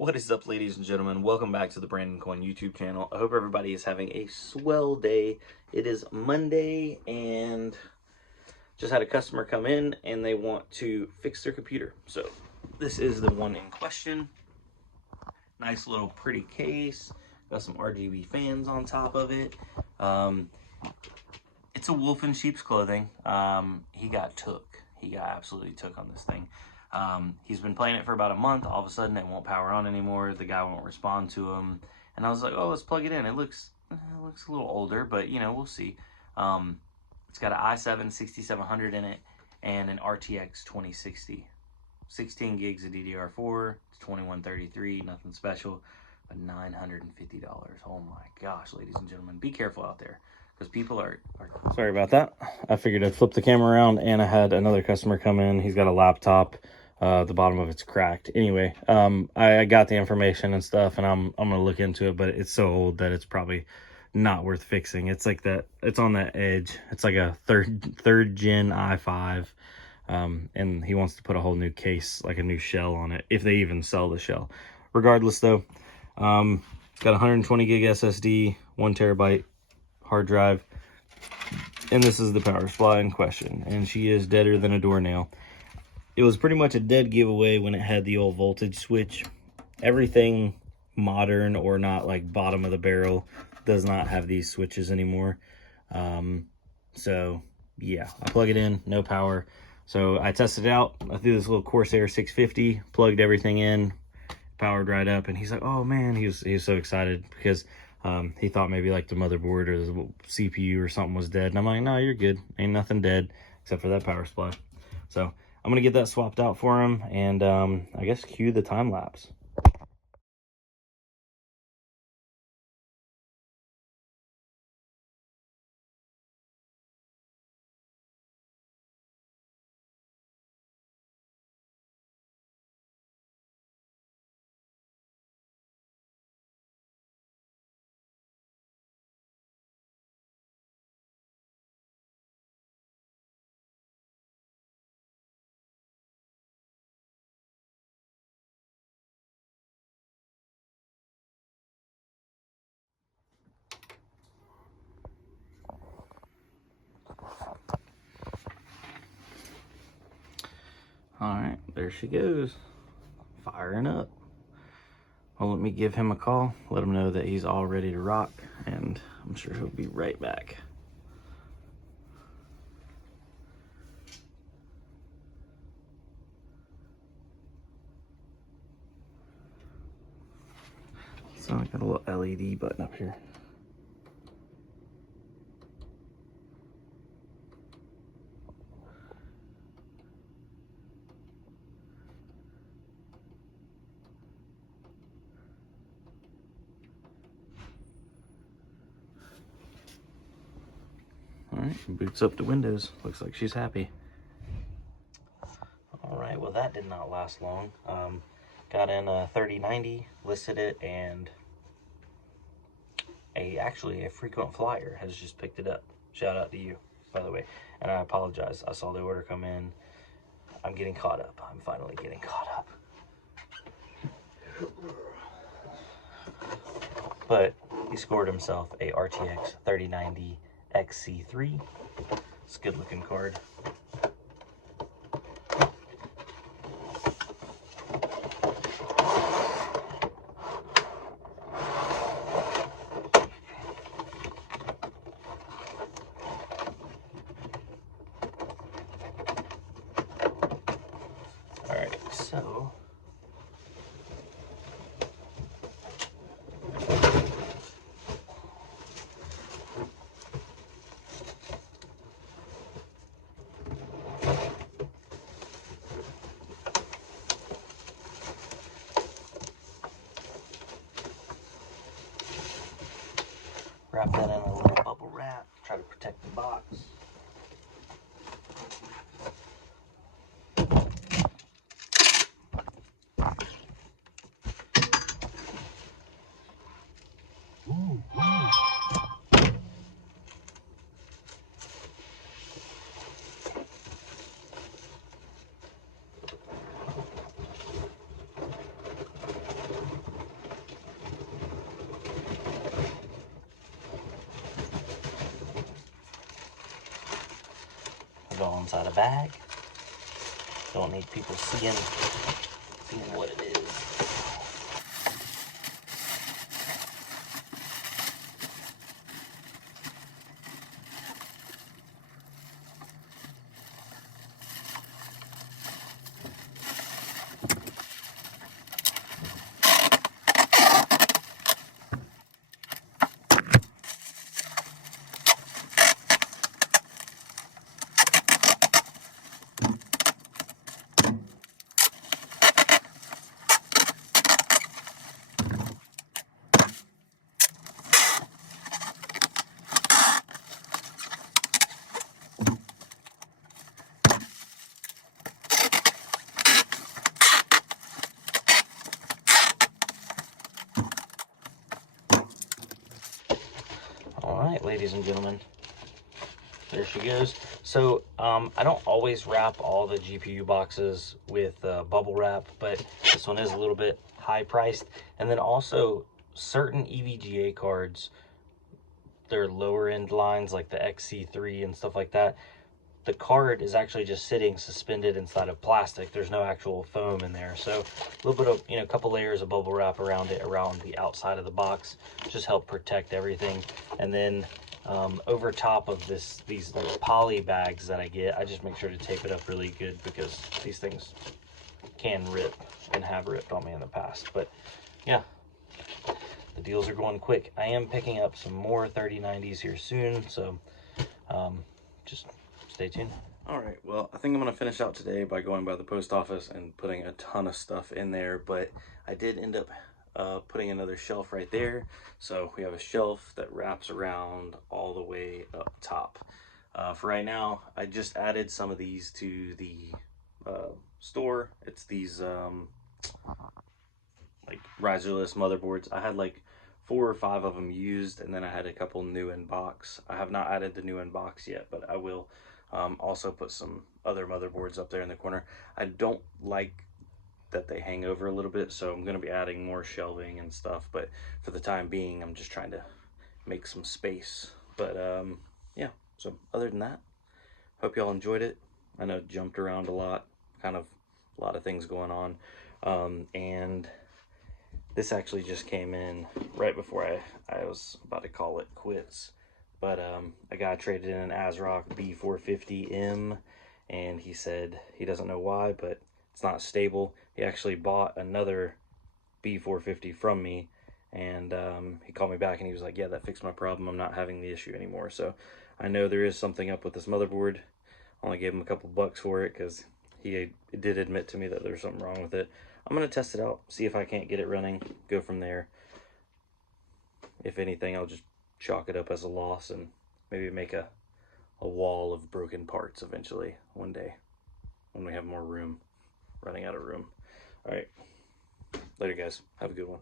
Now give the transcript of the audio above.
What is up, ladies and gentlemen? Welcome back to the Brandon Coin YouTube channel. I hope everybody is having a swell day. It is Monday and just had a customer come in and they want to fix their computer. So this is the one in question. Nice little pretty case. Got some RGB fans on top of it. It's a wolf in sheep's clothing. He got absolutely took on this thing. He's been playing it for about a month. All of a sudden it won't power on anymore. The guy won't respond to him. And I was like, oh, let's plug it in. It looks a little older, but you know, we'll see. It's got an i7 6700 in it and an RTX 2060. 16 gigs of DDR4, it's 2133, nothing special, but $950. Oh my gosh, ladies and gentlemen, be careful out there. Because people are... Sorry about that. I figured I'd flip the camera around, and I had another customer come in. He's got a laptop. The bottom of it's cracked. Anyway, I got the information and stuff, and I'm going to look into it, but it's so old that it's probably not worth fixing. It's like that. It's on that edge. It's like a third gen i5, and he wants to put a whole new case, like a new shell on it, if they even sell the shell. Regardless, though, it's got 120 gig SSD, 1 terabyte hard drive, and this is the power supply in question, and she is deader than a doornail. It was pretty much a dead giveaway when it had the old voltage switch. Everything modern or not, like bottom of the barrel, does not have these switches anymore. So yeah, I plug it in, no power. So I tested it out. I threw this little Corsair 650, plugged everything in, powered right up, and he's like, oh man, he was so excited because he thought maybe like the motherboard or the CPU or something was dead. And I'm like, no, you're good. Ain't nothing dead except for that power supply. So I'm gonna get that swapped out for him, and I guess cue the time lapse. All right, there she goes, firing up. Well, let me give him a call, let him know that he's all ready to rock, and I'm sure he'll be right back. So I got a little LED button up here. All right, boots up to Windows. Looks like she's happy. All right, well that did not last long. Got in a 3090, listed it, and actually a frequent flyer has just picked it up. Shout out to you, by the way. And I apologize. I saw the order come in. I'm getting caught up. I'm finally getting caught up. But he scored himself a RTX 3090 XC3. It's a good looking card. Alright, so wrap that in a little bubble wrap, try to protect the box. it all inside a bag. Don't need people seeing what it is. All right, ladies and gentlemen, there she goes. So I don't always wrap all the GPU boxes with bubble wrap, but this one is a little bit high priced. And then also certain EVGA cards, their lower end lines like the XC3 and stuff like that, the card is actually just sitting suspended inside of plastic. There's no actual foam in there. So a little bit of, a couple layers of bubble wrap around it, around the outside of the box, just help protect everything. And then over top of these like poly bags that I get, I just make sure to tape it up really good because these things can rip and have ripped on me in the past. But yeah, the deals are going quick. I am picking up some more 3090s here soon, so just stay tuned. All right, well, I think I'm gonna finish out today by going by the post office and putting a ton of stuff in there, but I did end up putting another shelf right there. So we have a shelf that wraps around all the way up top. For right now, I just added some of these to the store. It's these like riserless motherboards. I had like 4 or 5 of them used, and then I had a couple new in box. I have not added the new in box yet, but I will also put some other motherboards up there in the corner. I don't like that they hang over a little bit, so I'm going to be adding more shelving and stuff, but for the time being I'm just trying to make some space. But yeah, so other than that, hope y'all enjoyed it. I know it jumped around a lot, kind of a lot of things going on, and this actually just came in right before I was about to call it quits. But a guy traded in an ASRock B450M, and he said he doesn't know why, but it's not stable. He actually bought another B450 from me, and he called me back and he was like, yeah, that fixed my problem. I'm not having the issue anymore. So I know there is something up with this motherboard. I only gave him a couple bucks for it because he did admit to me that there's something wrong with it. I'm going to test it out, see if I can't get it running, go from there. If anything, I'll just chalk it up as a loss and maybe make a wall of broken parts eventually one day when we have more room, running out of room. All right, later guys, have a good one.